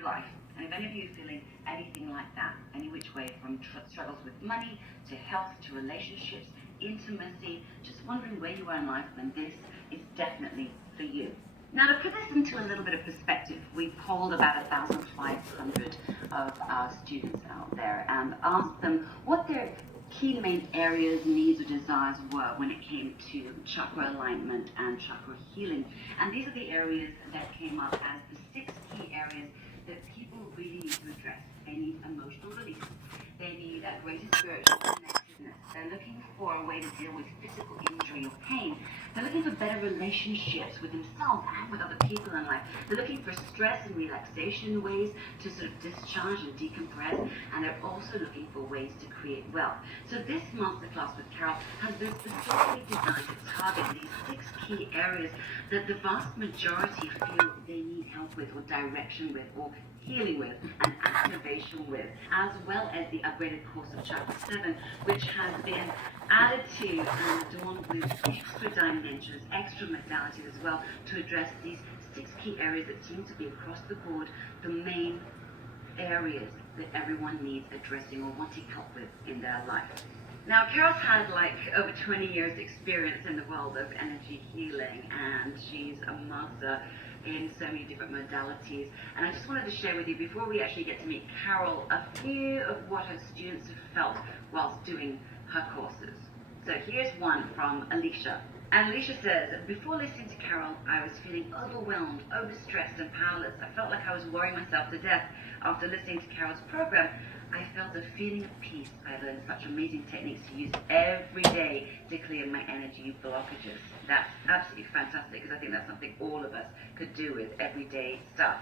through life. And if any of you are feeling anything like that, any which way, from struggles with money, to health, to relationships, intimacy, just wondering where you are in life, then this is definitely for you. Now, to put this into a little bit of perspective, we polled about 1,500 of our students out there and asked them what their key main areas, needs, or desires were when it came to chakra alignment and chakra healing. And these are the areas that came up as the 6 key areas that people really need to address. They need emotional release. They need a greater spiritual connectedness. They're looking for a way to deal with physical injury or pain. They're looking for better relationships with themselves and with other people in life. They're looking for stress and relaxation ways to sort of discharge and decompress. And they're also looking for ways to create wealth. So this masterclass with Carol has been specifically designed to target these 6 key areas that the vast majority feel they need help with, or direction with, or healing with, and activation with, as well as the upgraded course of Chakra 7, which has been added to and adorned with extra dimensions, extra modalities as well, to address these 6 key areas that seem to be across the board the main areas that everyone needs addressing or wanting help with in their life. Now, Carol's had over 20 years experience in the world of energy healing, and she's a master in so many different modalities. And I just wanted to share with you, before we actually get to meet Carol, a few of what her students have felt whilst doing her courses. So here's one from Alicia. And Alicia says, before listening to Carol, I was feeling overwhelmed, overstressed, and powerless. I felt like I was worrying myself to death. After listening to Carol's program, I felt a feeling of peace. I learned such amazing techniques to use every day to clear my energy blockages. That's absolutely fantastic, because I think that's something all of us could do with everyday stuff.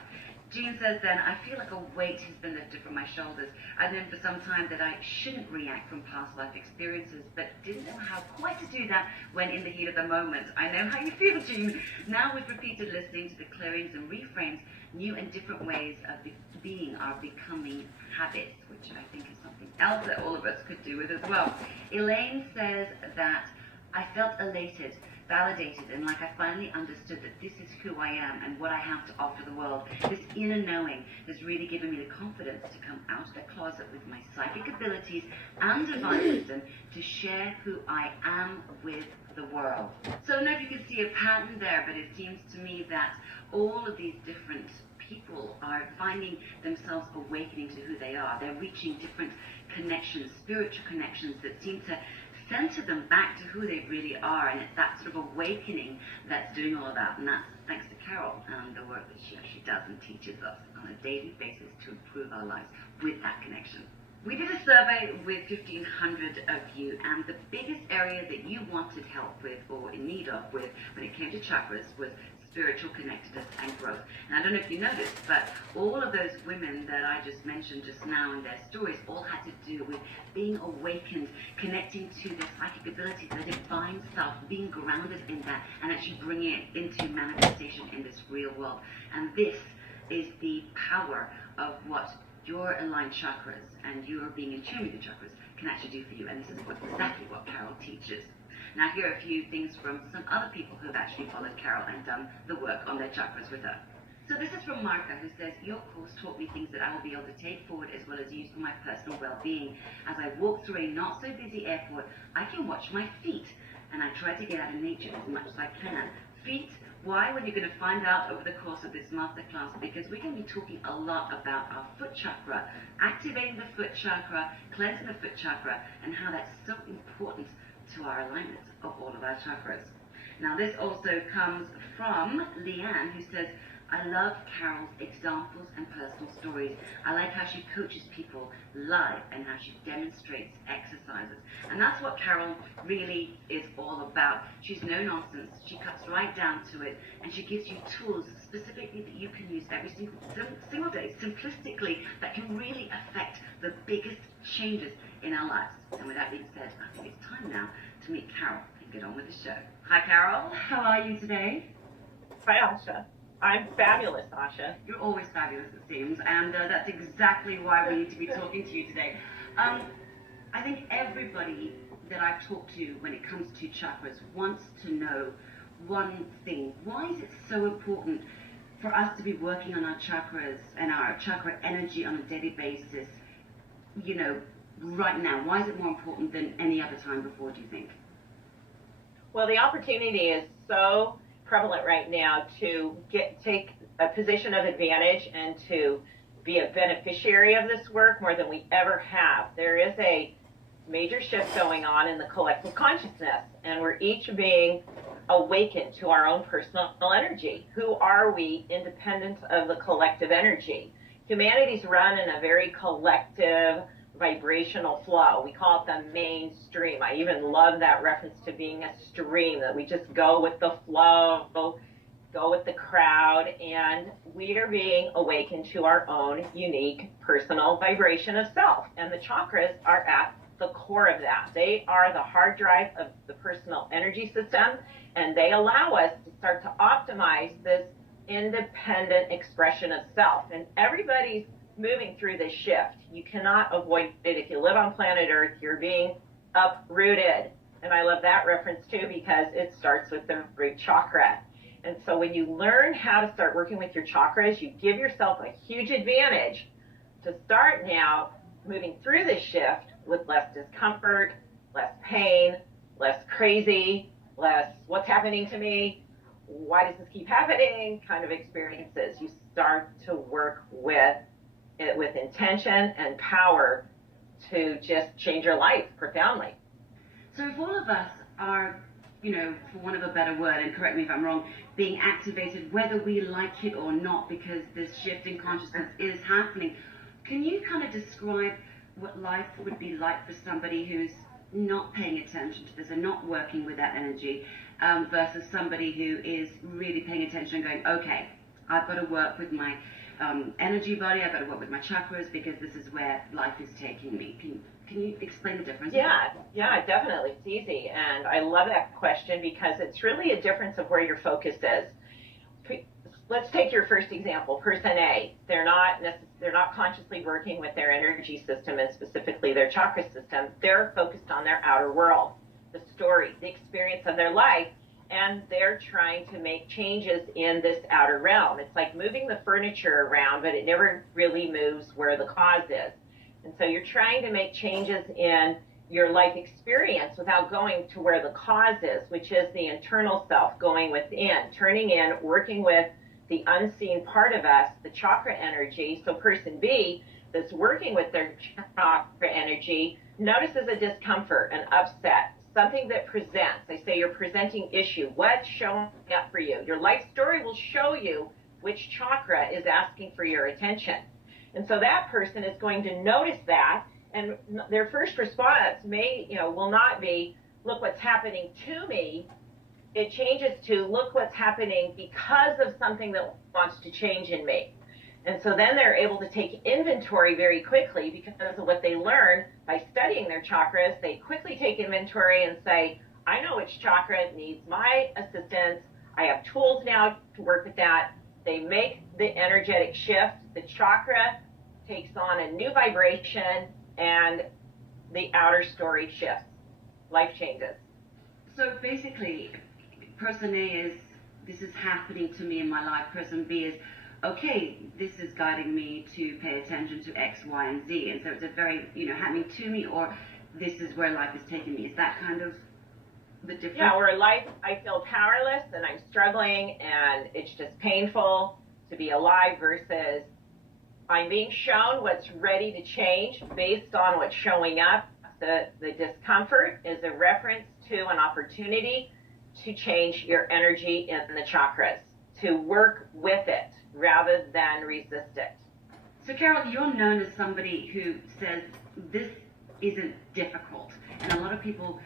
Jean says then, I feel like a weight has been lifted from my shoulders. I've known for some time that I shouldn't react from past life experiences, but didn't know how quite to do that when in the heat of the moment. I know how you feel, Jean. Now with repeated listening to the clearings and reframes, new and different ways of being are becoming habits, which I think is something else that all of us could do with as well. Elaine says that I felt elated, validated, and like I finally understood that this is who I am and what I have to offer the world. This inner knowing has really given me the confidence to come out of the closet with my psychic abilities and divine wisdom to share who I am with the world. So I don't know if you can see a pattern there, but it seems to me that all of these different people are finding themselves awakening to who they are. They're reaching different connections, spiritual connections that seem to center them back to who they really are, and it's that sort of awakening that's doing all of that, and that's thanks to Carol and the work that she actually does and teaches us on a daily basis to improve our lives with that connection. We did a survey with 1,500 of you, and the biggest area that you wanted help with or in need of with when it came to chakras was spiritual connectedness and growth. And I don't know if you noticed, but all of those women that I just mentioned just now in their stories all had to do with being awakened, connecting to their psychic abilities, their divine self, being grounded in that, and actually bringing it into manifestation in this real world. And this is the power of what your aligned chakras and your being in tune with the chakras can actually do for you. And this is exactly what Carol teaches. Now, here are a few things from some other people who have actually followed Carol and done the work on their chakras with her. So this is from Marka, who says, your course taught me things that I will be able to take forward as well as use for my personal well-being. As I walk through a not-so-busy airport, I can watch my feet, and I try to get out in nature as much as I can. Feet, why? Well, you're going to find out over the course of this masterclass, because we're going to be talking a lot about our foot chakra, activating the foot chakra, cleansing the foot chakra, and how that's so important to our alignment of all of our chakras. Now, this also comes from Leanne, who says, I love Carol's examples and personal stories. I like how she coaches people live and how she demonstrates exercises. And that's what Carol really is all about. She's no nonsense. She cuts right down to it, and she gives you tools specifically that you can use every single day, simplistically, that can really affect the biggest changes in our lives. And with that being said, I think it's time now to meet Carol and get on with the show. Hi, Carol. How are you today? Hi, Asha. I'm fabulous, Asha. You're always fabulous, it seems, and that's exactly why we need to be talking to you today. I think everybody that I've talked to when it comes to chakras wants to know one thing. Why is it so important for us to be working on our chakras and our chakra energy on a daily basis, you know, right now? Why is it more important than any other time before, do you think? Well, the opportunity is so prevalent right now to take a position of advantage and to be a beneficiary of this work more than we ever have. There is a major shift going on in the collective consciousness, and we're each being awakened to our own personal energy. Who are we independent of the collective energy? Humanity's run in a very collective vibrational flow. We call it the mainstream. I even love that reference to being a stream, that we just go with the flow, go with the crowd, and we are being awakened to our own unique personal vibration of self. And the chakras are at the core of that. They are the hard drive of the personal energy system, and they allow us to start to optimize this independent expression of self. And everybody's moving through this shift. You cannot avoid it. If you live on planet Earth, you're being uprooted. And I love that reference too, because it starts with the root chakra. And so when you learn how to start working with your chakras, you give yourself a huge advantage to start now moving through this shift with less discomfort, less pain, less crazy, less what's happening to me, why does this keep happening kind of experiences. You start to work with it with intention and power to just change your life profoundly. So if all of us are, you know, for want of a better word, and correct me if I'm wrong, being activated whether we like it or not, because this shift in consciousness is happening, can you kind of describe what life would be like for somebody who's not paying attention to this and not working with that energy, versus somebody who is really paying attention and going, okay, I've got to work with my energy body, I've got to work with my chakras, because this is where life is taking me. Can you explain the difference? Yeah, definitely. It's easy. And I love that question because it's really a difference of where your focus is. Let's take your first example, person A. They're not consciously working with their energy system and specifically their chakra system. They're focused on their outer world, the story, the experience of their life, and they're trying to make changes in this outer realm. It's like moving the furniture around, but it never really moves where the cause is. And so you're trying to make changes in your life experience without going to where the cause is, which is the internal self, going within, turning in, working with the unseen part of us, the chakra energy. So person B that's working with their chakra energy notices a discomfort, an upset, something that presents. I say you're presenting issue. What's showing up for you? Your life story will show you which chakra is asking for your attention. And so that person is going to notice that, and their first response will not be, look what's happening to me. It changes to, look what's happening because of something that wants to change in me. And so then they're able to take inventory very quickly because of what they learn by studying their chakras. They quickly take inventory and say, I know which chakra needs my assistance. I have tools now to work with that. They make the energetic shift. The chakra takes on a new vibration and the outer story shifts. Life changes. So basically, person A is, this is happening to me in my life. Person B is, okay, this is guiding me to pay attention to X, Y, and Z. And so it's a very, happening to me, or this is where life is taking me. Is that kind of the difference? Yeah, where life, I feel powerless and I'm struggling and it's just painful to be alive, versus I'm being shown what's ready to change based on what's showing up. The discomfort is a reference to an opportunity to change your energy in the chakras, to work with it rather than resist it. So Carol, you're known as somebody who says this isn't difficult, and a lot of people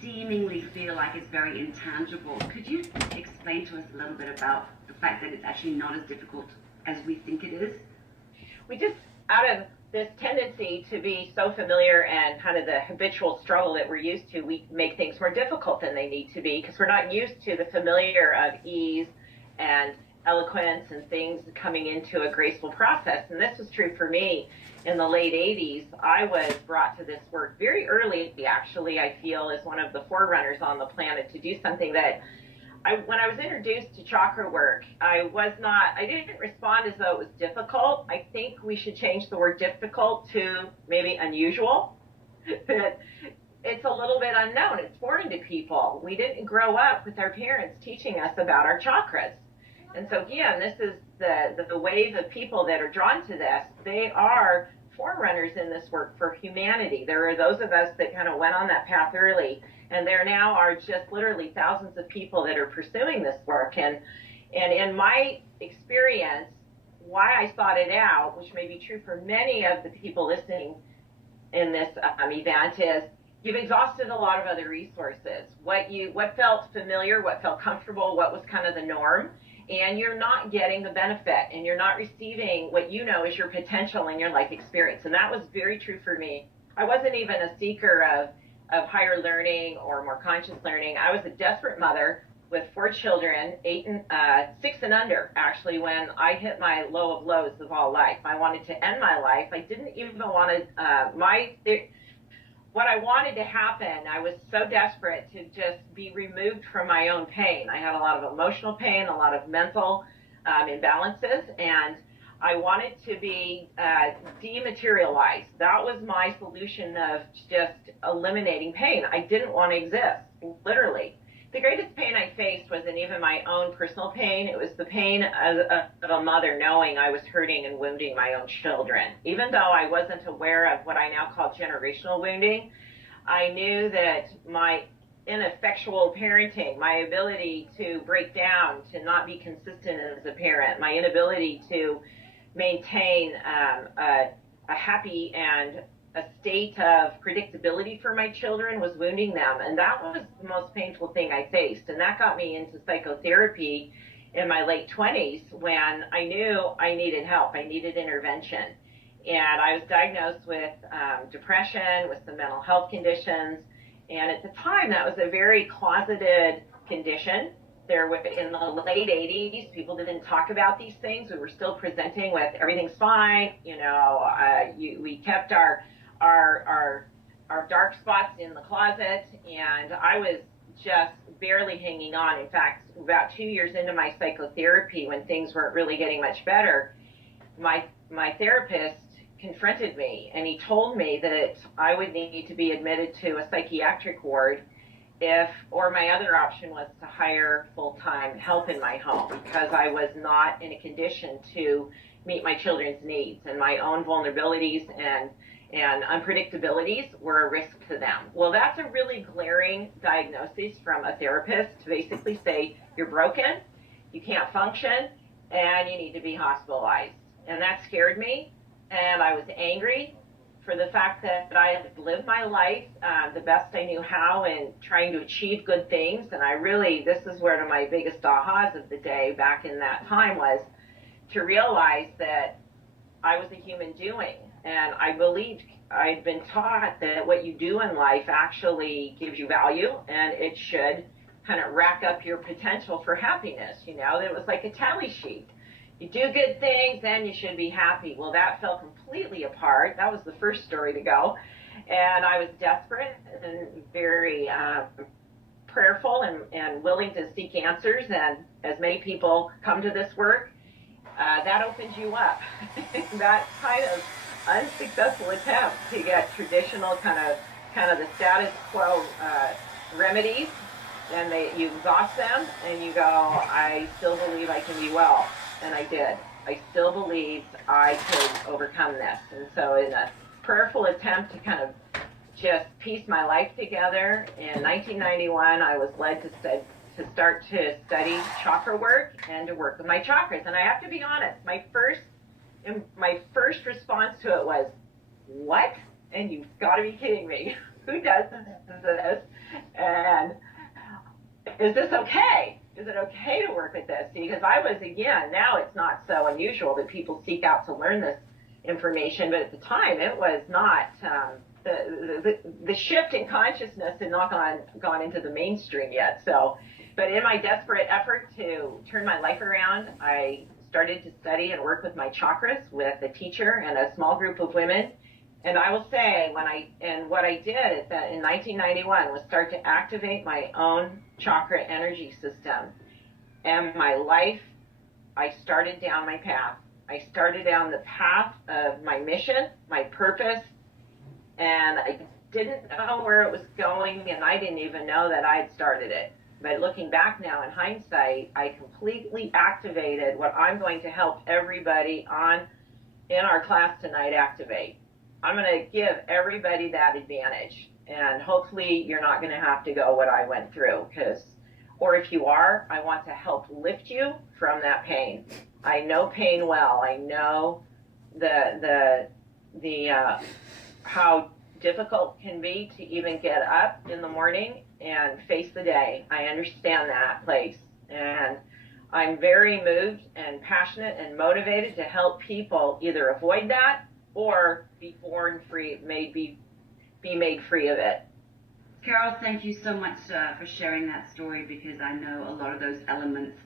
seemingly feel like it's very intangible. Could you explain to us a little bit about the fact that it's actually not as difficult as we think it is? We just, out of this tendency to be so familiar and kind of the habitual struggle that we're used to, we make things more difficult than they need to be because we're not used to the familiar of ease and eloquence and things coming into a graceful process. And this was true for me in the late 80s. I was brought to this work very early, actually, I feel, as one of the forerunners on the planet to do something that when I was introduced to chakra work, I didn't respond as though it was difficult. I think we should change the word difficult to maybe unusual. It's a little bit unknown. It's foreign to people. We didn't grow up with our parents teaching us about our chakras. And so again, this is the wave of people that are drawn to this. They are forerunners in this work for humanity. There are those of us that kind of went on that path early, and there now are just literally thousands of people that are pursuing this work. And in my experience, why I sought it out, which may be true for many of the people listening in this event, is you've exhausted a lot of other resources. What felt familiar, what felt comfortable, what was kind of the norm, and you're not getting the benefit, and you're not receiving what you know is your potential in your life experience. And that was very true for me. I wasn't even a seeker of higher learning or more conscious learning. I was a desperate mother with 4 children, 6 and under, actually, when I hit my low of lows of all life. I wanted to end my life. I didn't even want to, what I wanted to happen, I was so desperate to just be removed from my own pain. I had a lot of emotional pain, a lot of mental imbalances, and I wanted to be dematerialized. That was my solution of just eliminating pain. I didn't want to exist, literally. The greatest pain I faced wasn't even my own personal pain. It was the pain of a mother knowing I was hurting and wounding my own children. Even though I wasn't aware of what I now call generational wounding, I knew that my ineffectual parenting, my ability to break down, to not be consistent as a parent, my inability to maintain a happy and a state of predictability for my children was wounding them. And that was the most painful thing I faced. And that got me into psychotherapy in my late 20s when I knew I needed help. I needed intervention. And I was diagnosed with depression, with some mental health conditions. And at the time, that was a very closeted condition. In the late 80s, people didn't talk about these things. We were still presenting with everything's fine. We kept our dark spots in the closet, and I was just barely hanging on. In fact, about 2 years into my psychotherapy, when things weren't really getting much better, my therapist confronted me, and he told me that I would need to be admitted to a psychiatric ward or my other option was to hire full-time help in my home, because I was not in a condition to meet my children's needs, and my own vulnerabilities and unpredictabilities were a risk to them. Well, that's a really glaring diagnosis from a therapist to basically say you're broken, you can't function, and you need to be hospitalized. And that scared me, and I was angry for the fact that I had lived my life the best I knew how and trying to achieve good things. And this is one of my biggest ahas of the day back in that time, was to realize that I was a human doing. And I believed, I'd been taught that what you do in life actually gives you value, and it should kind of rack up your potential for happiness. That it was like a tally sheet. You do good things, then you should be happy. Well, that fell completely apart. That was the first story to go. And I was desperate and very prayerful and willing to seek answers. And as many people come to this work, that opens you up. That kind of unsuccessful attempt to get traditional kind of the status quo remedies, and you exhaust them, and you go, I still believe I can be well. And I did. I still believed I could overcome this. And so in a prayerful attempt to kind of just piece my life together, in 1991, I was led to start to study chakra work and to work with my chakras. And I have to be honest, my first response to it was, what? And you've got to be kidding me. Who does this? And is this okay? Is it okay to work with this? Because I was, again, now it's not so unusual that people seek out to learn this information, but at the time it was not. The shift in consciousness had not gone into the mainstream yet. But in my desperate effort to turn my life around, I started to study and work with my chakras with a teacher and a small group of women. And I will say, what I did in 1991 was start to activate my own chakra energy system. And my life, I started down my path. I started down the path of my mission, my purpose, and I didn't know where it was going, and I didn't even know that I had started it. But looking back now in hindsight, I completely activated what I'm going to help everybody in our class tonight activate. I'm going to give everybody that advantage, and hopefully you're not going to have to go what I went through, or if you are, I want to help lift you from that pain. I know pain well. I know the how difficult it can be to even get up in the morning and face the day. I understand that place, and I'm very moved and passionate and motivated to help people either avoid that or be born free, be made free of it. Carol, thank you so much for sharing that story, because I know a lot of those elements,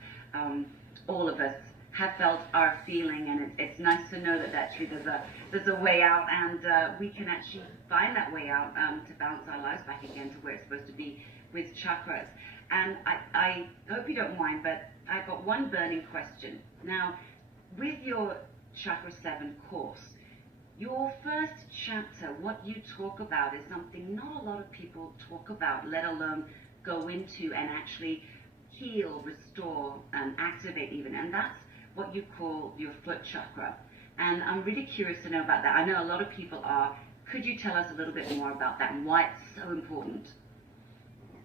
all of us have felt our feeling, and it's nice to know that actually there's a way out, and we can actually find that way out to balance our lives back again to where it's supposed to be with chakras. And I hope you don't mind, but I've got one burning question. Now, with your Chakra 7 course, your first chapter, what you talk about is something not a lot of people talk about, let alone go into and actually heal, restore, and activate even. And that's what you call your foot chakra. And I'm really curious to know about that. I know a lot of people are. Could you tell us a little bit more about that and why it's so important?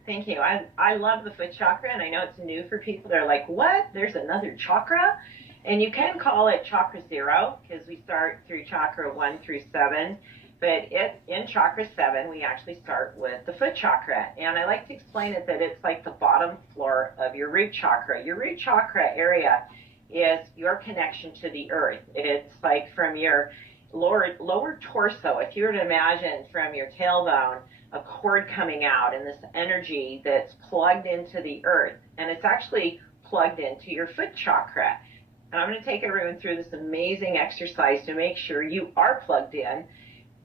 Thank you. I love the foot chakra, and I know it's new for people. They're like, what? There's another chakra? And you can call it chakra 0, because we start through chakra 1 through 7. But in chakra 7, we actually start with the foot chakra. And I like to explain it that it's like the bottom floor of your root chakra. Your root chakra area is your connection to the earth. It's like from your lower torso. If you were to imagine from your tailbone a cord coming out and this energy that's plugged into the earth, and it's actually plugged into your foot chakra. And I'm going to take everyone through this amazing exercise to make sure you are plugged in.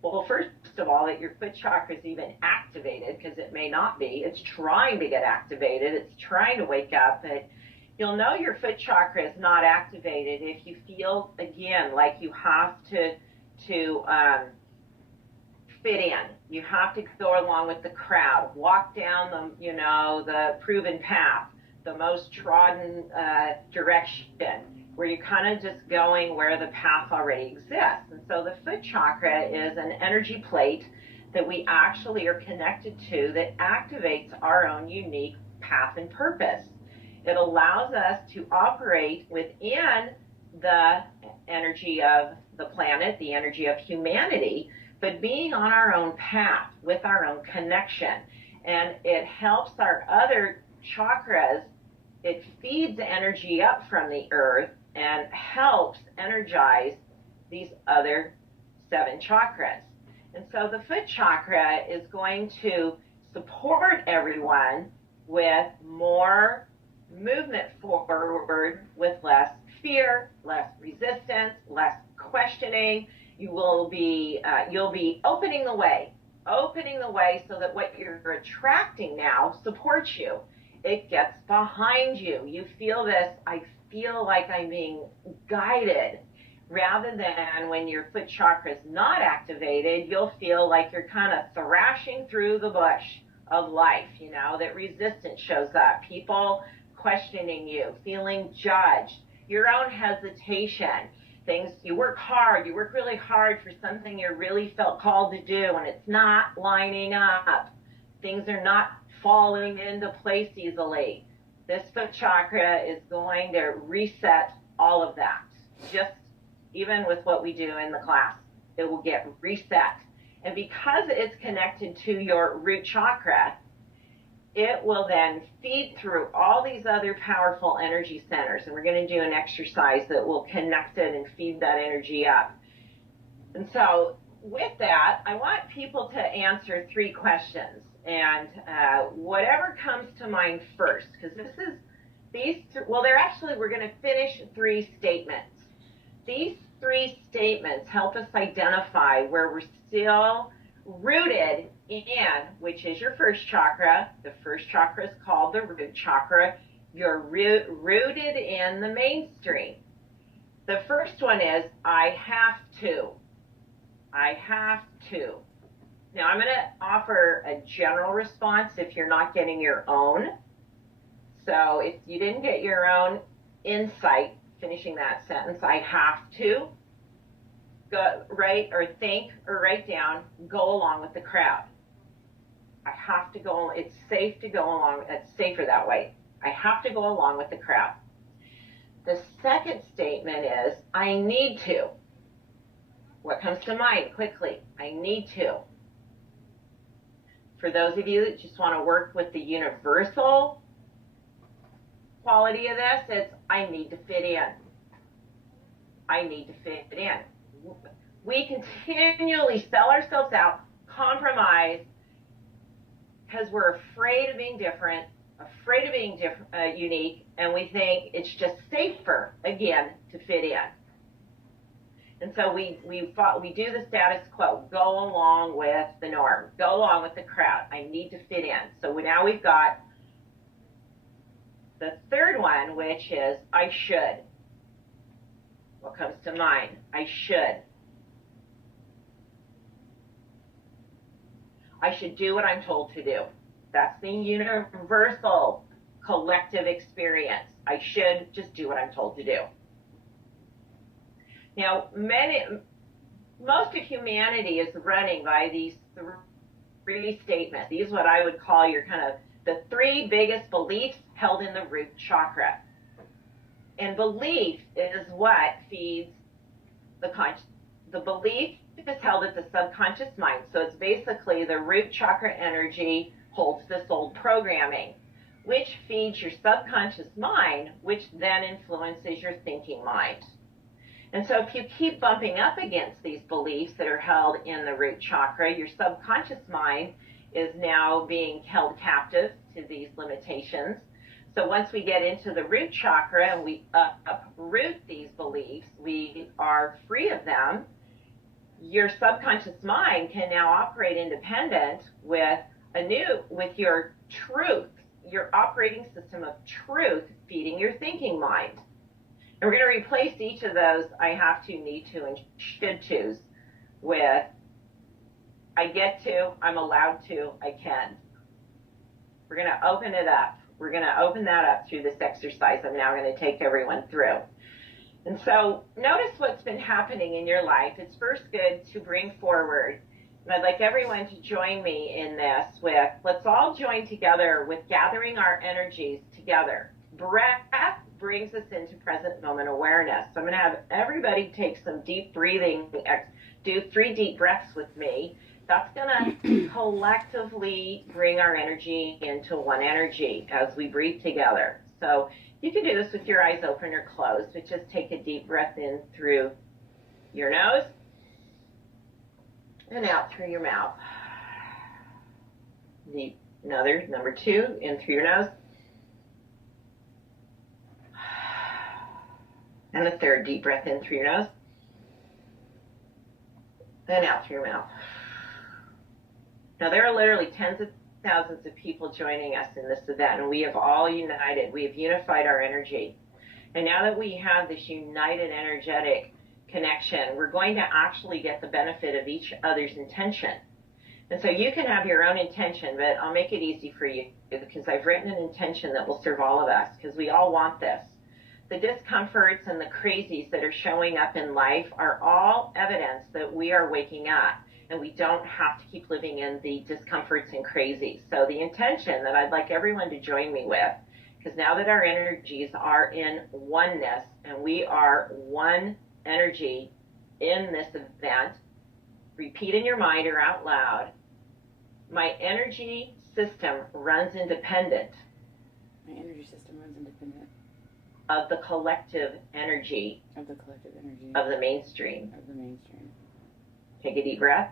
Well, first of all, that your foot chakra is even activated, because it may not be. It's trying to get activated. It's trying to wake up. But you'll know your foot chakra is not activated if you feel, again, like you have to fit in. You have to go along with the crowd, walk down the proven path, the most trodden direction, where you're kind of just going where the path already exists. And so the foot chakra is an energy plate that we actually are connected to that activates our own unique path and purpose. It allows us to operate within the energy of the planet, the energy of humanity, but being on our own path with our own connection. And it helps our other chakras. It feeds energy up from the earth and helps energize these other 7 chakras. And so the foot chakra is going to support everyone with more movement forward, with less fear, less resistance, less questioning. You'll be opening the way so that what you're attracting now supports you. It gets behind you. You feel this, I feel like I'm being guided, rather than when your foot chakra is not activated, you'll feel like you're kind of thrashing through the bush of life, that resistance shows up, people questioning you, feeling judged, your own hesitation, things, you work really hard for something you really felt called to do, and it's not lining up. Things are not falling into place easily. This foot chakra is going to reset all of that. Just even with what we do in the class, it will get reset. And because it's connected to your root chakra, it will then feed through all these other powerful energy centers. And we're going to do an exercise that will connect it and feed that energy up. And so with that, I want people to answer 3 questions. And whatever comes to mind first, because we're going to finish 3 statements. These 3 statements help us identify where we're still rooted in, which is your first chakra. The first chakra is called the root chakra. You're rooted in the mainstream. The first one is, I have to. I have to. Now, I'm going to offer a general response if you're not getting your own. So if you didn't get your own insight, finishing that sentence, I have to, go write or think or write down, go along with the crowd. I have to go, it's safe to go along, it's safer that way. I have to go along with the crowd. The second statement is, I need to. What comes to mind quickly? I need to. For those of you that just want to work with the universal quality of this, it's, I need to fit in. I need to fit in. We continually sell ourselves out, compromise, because we're afraid of being different, afraid of being unique, and we think it's just safer, again, to fit in. And so we do the status quo, go along with the norm, go along with the crowd. I need to fit in. So now we've got the third one, which is I should. What comes to mind? I should. I should do what I'm told to do. That's the universal collective experience. I should just do what I'm told to do. Now, most of humanity is running by these three statements. These are what I would call your kind of the three biggest beliefs held in the root chakra. And belief is what feeds the conscious. The belief is held at the subconscious mind. So it's basically the root chakra energy holds this old programming, which feeds your subconscious mind, which then influences your thinking mind. And so if you keep bumping up against these beliefs that are held in the root chakra, your subconscious mind is now being held captive to these limitations. So once we get into the root chakra and we uproot these beliefs, we are free of them. Your subconscious mind can now operate independent with your truth, your operating system of truth feeding your thinking mind. And we're going to replace each of those I have to, need to, and should to's with I get to, I'm allowed to, I can. We're going to open it up. We're going to open that up through this exercise I'm now going to take everyone through. And so notice what's been happening in your life. It's first good to bring forward, and I'd like everyone to join me in this with, let's all join together with gathering our energies together. Breath brings us into present moment awareness. So I'm going to have everybody take some deep breathing, do 3 deep breaths with me. That's going to collectively bring our energy into one energy as we breathe together. So you can do this with your eyes open or closed, but just take a deep breath in through your nose and out through your mouth. Another, number 2, in through your nose. And the third, deep breath in through your nose. And out through your mouth. Now, there are literally tens of thousands of people joining us in this event, and we have all united. We have unified our energy. And now that we have this united energetic connection, we're going to actually get the benefit of each other's intention. And so you can have your own intention, but I'll make it easy for you because I've written an intention that will serve all of us because we all want this. The discomforts and the crazies that are showing up in life are all evidence that we are waking up. And we don't have to keep living in the discomforts and crazies. So the intention that I'd like everyone to join me with, because now that our energies are in oneness and we are one energy in this event, repeat in your mind or out loud, my energy system runs independent. My energy system runs independent. Of the collective energy. Of the collective energy. Of the mainstream. Of the mainstream. Take a deep breath.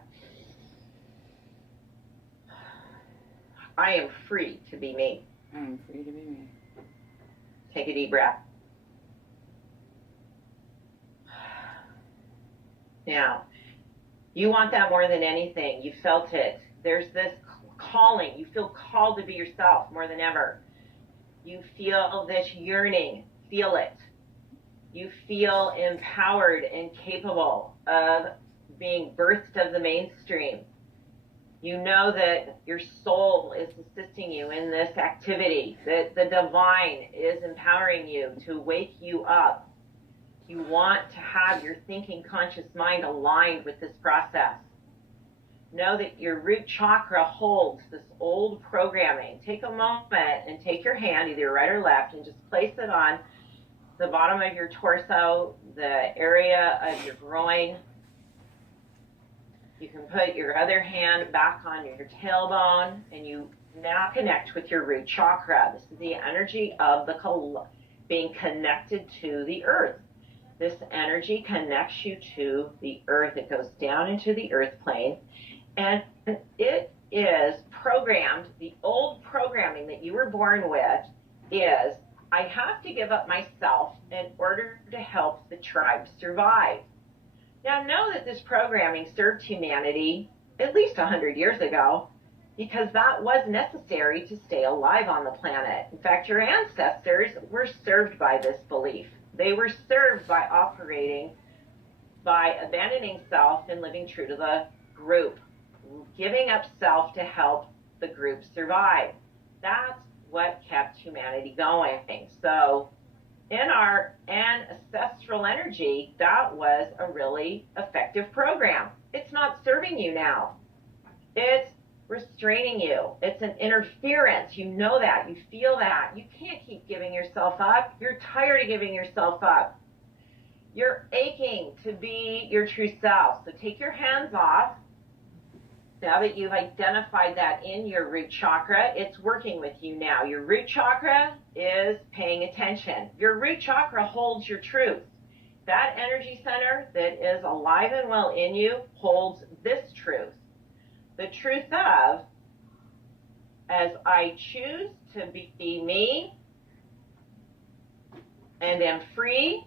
I am free to be me. I am free to be me. Take a deep breath. Now, you want that more than anything. You felt it There's this calling. You feel called to be yourself more than ever. You feel this yearning. Feel it. You feel empowered and capable of being birthed of the mainstream. You know that your soul is assisting you in this activity, that the divine is empowering you to wake you up. You want to have your thinking conscious mind aligned with this process. Know that your root chakra holds this old programming. Take a moment and take your hand, either right or left, and just place it on the bottom of your torso, the area of your groin. You can put your other hand back on your tailbone, and you now connect with your root chakra. This is the energy of being connected to the earth. This energy connects you to the earth. It goes down into the earth plane, and it is programmed. The old programming that you were born with is, I have to give up myself in order to help the tribe survive. Now, know that this programming served humanity at least 100 years ago, because that was necessary to stay alive on the planet. In fact, your ancestors were served by this belief. They were served by operating, by abandoning self and living true to the group, giving up self to help the group survive. That's what kept humanity going. So in our ancestral energy, that was a really effective program. It's not serving you now. It's restraining you. It's an interference. You know that. You feel that. You can't keep giving yourself up. You're tired of giving yourself up. You're aching to be your true self. So take your hands off. Now that you've identified that in your root chakra, it's working with you now. Your root chakra is paying attention. Your root chakra holds your truth. That energy center that is alive and well in you holds this truth. The truth of, as I choose to be me and am free,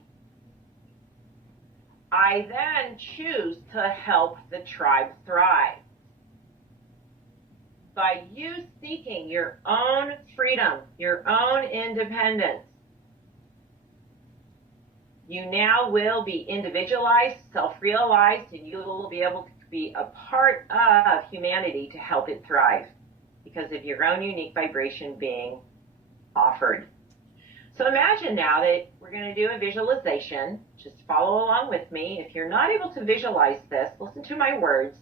I then choose to help the tribe thrive. By you seeking your own freedom, your own independence, you now will be individualized, self-realized, and you will be able to be a part of humanity to help it thrive because of your own unique vibration being offered. So imagine now that we're going to do a visualization. Just follow along with me. If you're not able to visualize this, listen to my words.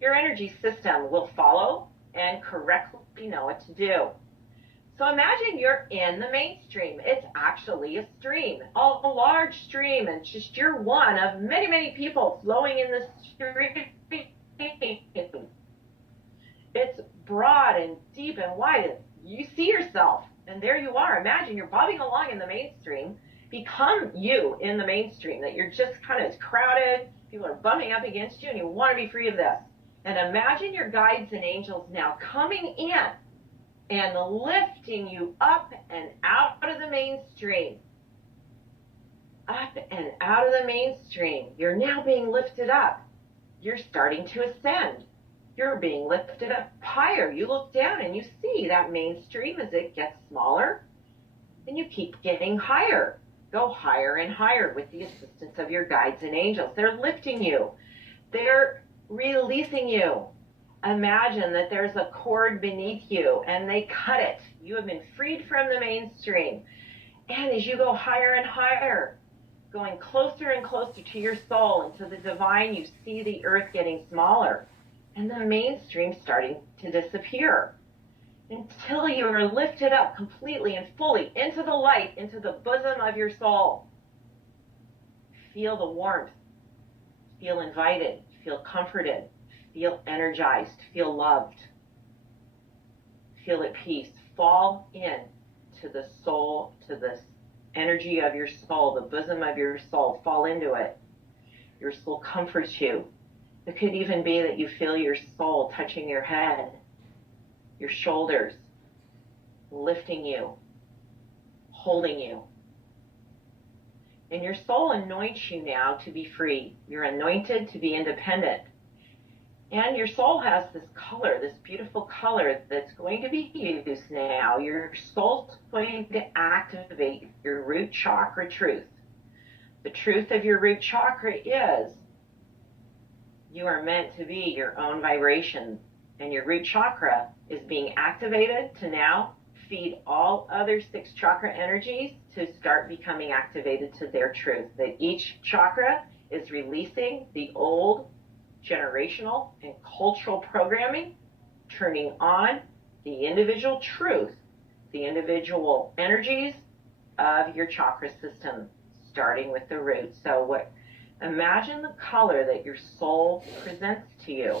Your energy system will follow and correctly know what to do. So imagine you're in the mainstream. It's actually a stream, a large stream, and just you're one of many, many people flowing in the stream. It's broad and deep and wide. You see yourself, and there you are. Imagine you're bobbing along in the mainstream. Become you in the mainstream, that you're just kind of crowded. People are bumping up against you, and you want to be free of this. And imagine your guides and angels now coming in and lifting you up and out of the mainstream. Up and out of the mainstream. You're now being lifted up. You're starting to ascend. You're being lifted up higher. You look down and you see that mainstream as it gets smaller. And you keep getting higher. Go higher and higher with the assistance of your guides and angels. They're lifting you. They're releasing you. Imagine that there's a cord beneath you and they cut it. You have been freed from the mainstream. And as you go higher and higher, going closer and closer to your soul and to the divine, you see the earth getting smaller and the mainstream starting to disappear until you are lifted up completely and fully into the light, into the bosom of your soul. Feel the warmth. Feel invited. Feel comforted. Feel energized. Feel loved. Feel at peace. Fall in to the soul, to this energy of your soul, the bosom of your soul. Fall into it. Your soul comforts you. It could even be that you feel your soul touching your head, your shoulders, lifting you, holding you. And your soul anoints you now to be free. You're anointed to be independent. And your soul has this color, this beautiful color that's going to be used now. Your soul's going to activate your root chakra truth. The truth of your root chakra is you are meant to be your own vibration. And your root chakra is being activated to now feed all other 6 chakra energies to start becoming activated to their truth. That each chakra is releasing the old generational and cultural programming, turning on the individual truth, the individual energies of your chakra system, starting with the root. So imagine the color that your soul presents to you.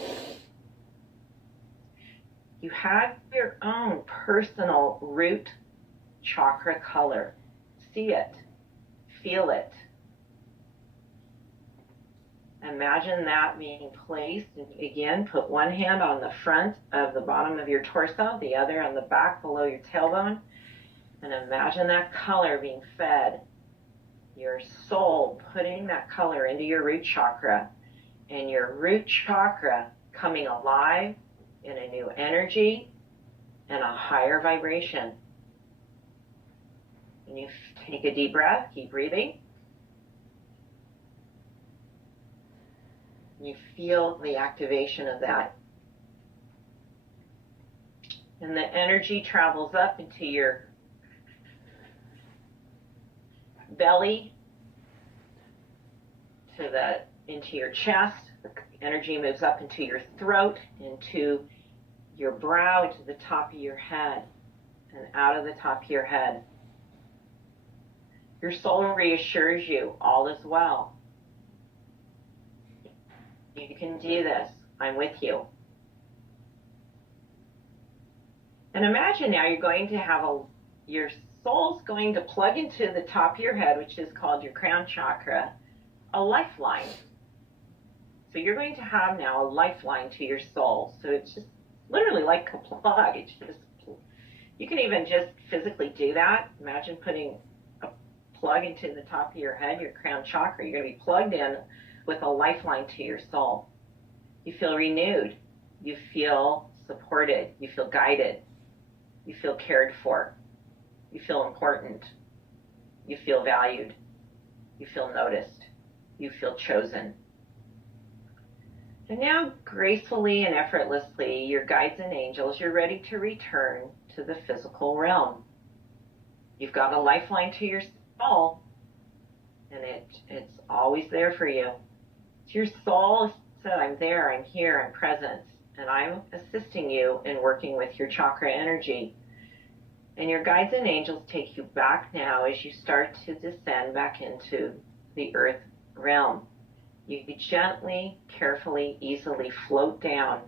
You have your own personal root chakra color. See it, feel it. Imagine that being placed. And again, put one hand on the front of the bottom of your torso, the other on the back below your tailbone. And imagine that color being fed. Your soul putting that color into your root chakra. And your root chakra coming alive in a new energy and a higher vibration. And you take a deep breath, keep breathing. You feel the activation of that. And the energy travels up into your belly, into your chest. The energy moves up into your throat, into your brow, into the top of your head, and out of the top of your head. Your soul reassures you all is well. You can do this. I'm with you. And imagine now you're going to have your soul's going to plug into the top of your head, which is called your crown chakra, a lifeline. So you're going to have now a lifeline to your soul. So it's just literally like a plug. It's just, you can even just physically do that. Imagine putting a plug into the top of your head, your crown chakra. You're going to be plugged in with a lifeline to your soul. You feel renewed. You feel supported. You feel guided. You feel cared for. You feel important. You feel valued. You feel noticed. You feel chosen. And now, gracefully and effortlessly, your guides and angels, you're ready to return to the physical realm. You've got a lifeline to your soul, and it's always there for you. Your soul said, I'm there, I'm here, I'm present, and I'm assisting you in working with your chakra energy. And your guides and angels take you back now as you start to descend back into the earth realm. You gently, carefully, easily float down.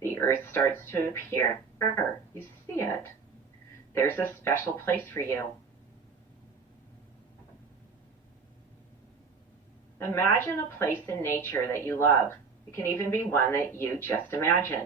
The earth starts to appear. You see it. There's a special place for you. Imagine a place in nature that you love. It can even be one that you just imagine.